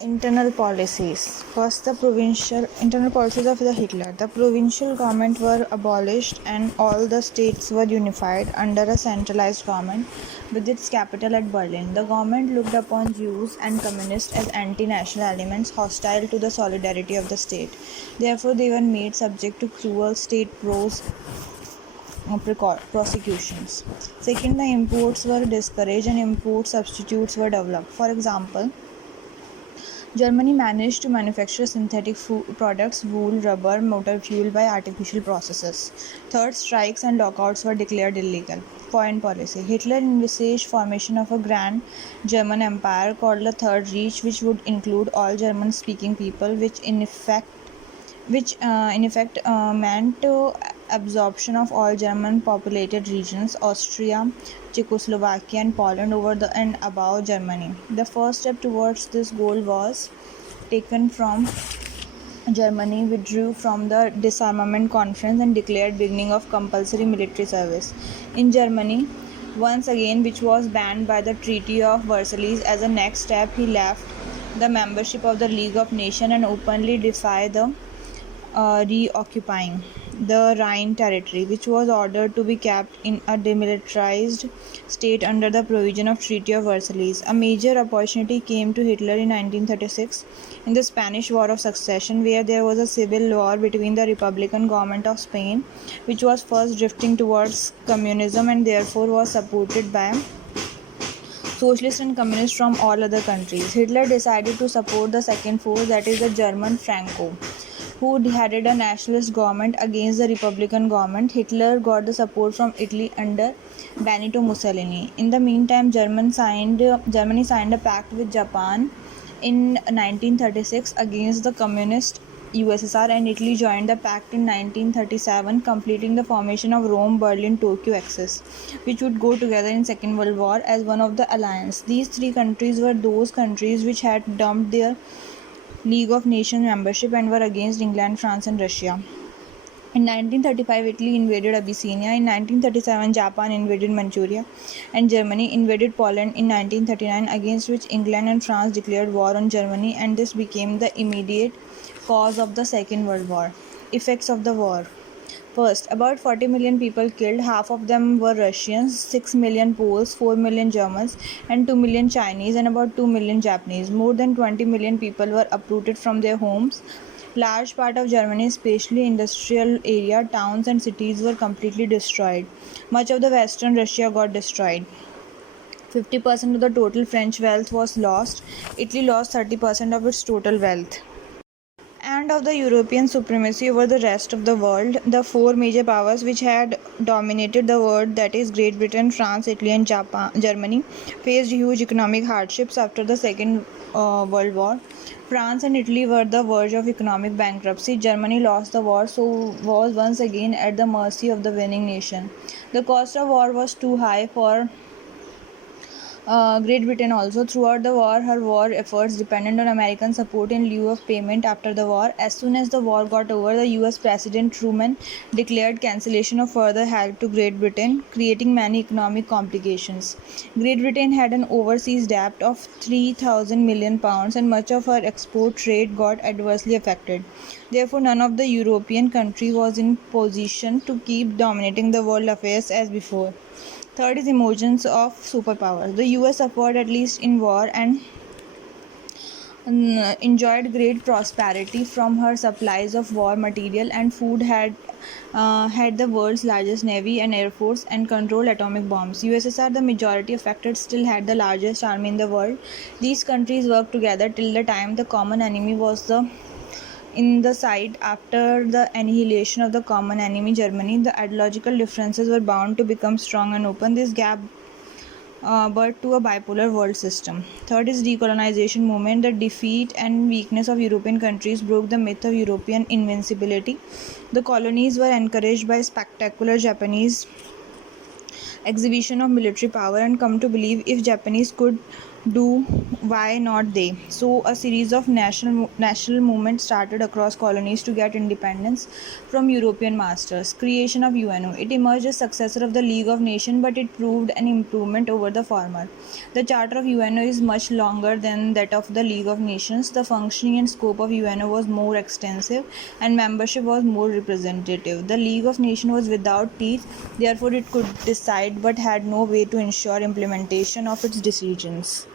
Internal policies. First, the provincial internal policies of the Hitler. The provincial government were abolished and all the states were unified under a centralized government with its capital at Berlin. The government looked upon Jews and communists as anti-national elements hostile to the solidarity of the state. Therefore, they were made subject to cruel state prosecutions. Second, the imports were discouraged and import substitutes were developed. For example, Germany managed to manufacture synthetic products, wool, rubber, motor fuel by artificial processes. Third, strikes and lockouts were declared illegal. Foreign policy. Hitler envisaged formation of a grand German empire called the Third Reich, which would include all German-speaking people, which in effect meant absorption of all German populated regions, Austria, Czechoslovakia and Poland over and above Germany. The first step towards this goal was taken from Germany withdrew from the disarmament conference and declared beginning of compulsory military service. In Germany, once again, which was banned by the Treaty of Versailles, as a next step he left the membership of the League of Nations and openly defied the reoccupying the Rhine territory, which was ordered to be kept in a demilitarized state under the provision of Treaty of Versailles. A major opportunity came to Hitler in 1936 in the Spanish War of Succession, where there was a civil war between the Republican government of Spain, which was first drifting towards communism and therefore was supported by socialists and communists from all other countries. Hitler decided to support the second force, that is the German Franco, who headed a nationalist government against the Republican government. Hitler got the support from Italy under Benito Mussolini. In the meantime, Germany signed a pact with Japan in 1936 against the communist USSR, and Italy joined the pact in 1937, completing the formation of Rome-Berlin-Tokyo axis, which would go together in Second World War as one of the alliance. These three countries were those countries which had dumped their League of Nations membership and were against England, France and Russia. In 1935, Italy invaded Abyssinia. In 1937, Japan invaded Manchuria, and Germany invaded Poland in 1939, against which England and France declared war on Germany, and this became the immediate cause of the Second World War. Effects of the war. First, about 40 million people killed, half of them were Russians, 6 million Poles, 4 million Germans, and 2 million Chinese, and about 2 million Japanese. More than 20 million people were uprooted from their homes. Large part of Germany, especially industrial area, towns and cities, were completely destroyed. Much of the western Russia got destroyed. 50% of the total French wealth was lost. Italy lost 30% of its total wealth. And of the European supremacy over the rest of the world, the four major powers which had dominated the world, that is Great Britain, France, Italy and Germany, faced huge economic hardships after the Second World War. France and Italy were the verge of economic bankruptcy. Germany lost the war, so was once again at the mercy of the winning nation. The cost of war was too high for Great Britain also. Throughout the war, her war efforts depended on American support in lieu of payment after the war. As soon as the war got over, the US President Truman declared cancellation of further help to Great Britain, creating many economic complications. Great Britain had an overseas debt of 3,000 million pounds and much of her export trade got adversely affected. Therefore, none of the European country was in position to keep dominating the world affairs as before. Third is emergence of superpowers. The US suffered at least in war and enjoyed great prosperity from her supplies of war material and food, had the world's largest navy and air force, and controlled atomic bombs. USSR, the majority affected, still had the largest army in the world. These countries worked together till the time the common enemy was in the sight. After the annihilation of the common enemy, Germany, the ideological differences were bound to become strong and open. This gap birth to a bipolar world system. Third is decolonization movement. The defeat and weakness of European countries broke the myth of European invincibility. The colonies were encouraged by spectacular Japanese exhibition of military power and come to believe if Japanese could do why not they? So a series of national movements started across colonies to get independence from European masters. Creation of UNO, it emerged as successor of the League of Nations, but it proved an improvement over the former. The charter of UNO is much longer than that of the League of Nations. The functioning and scope of UNO was more extensive and membership was more representative. The League of Nations was without teeth, therefore it could decide but had no way to ensure implementation of its decisions.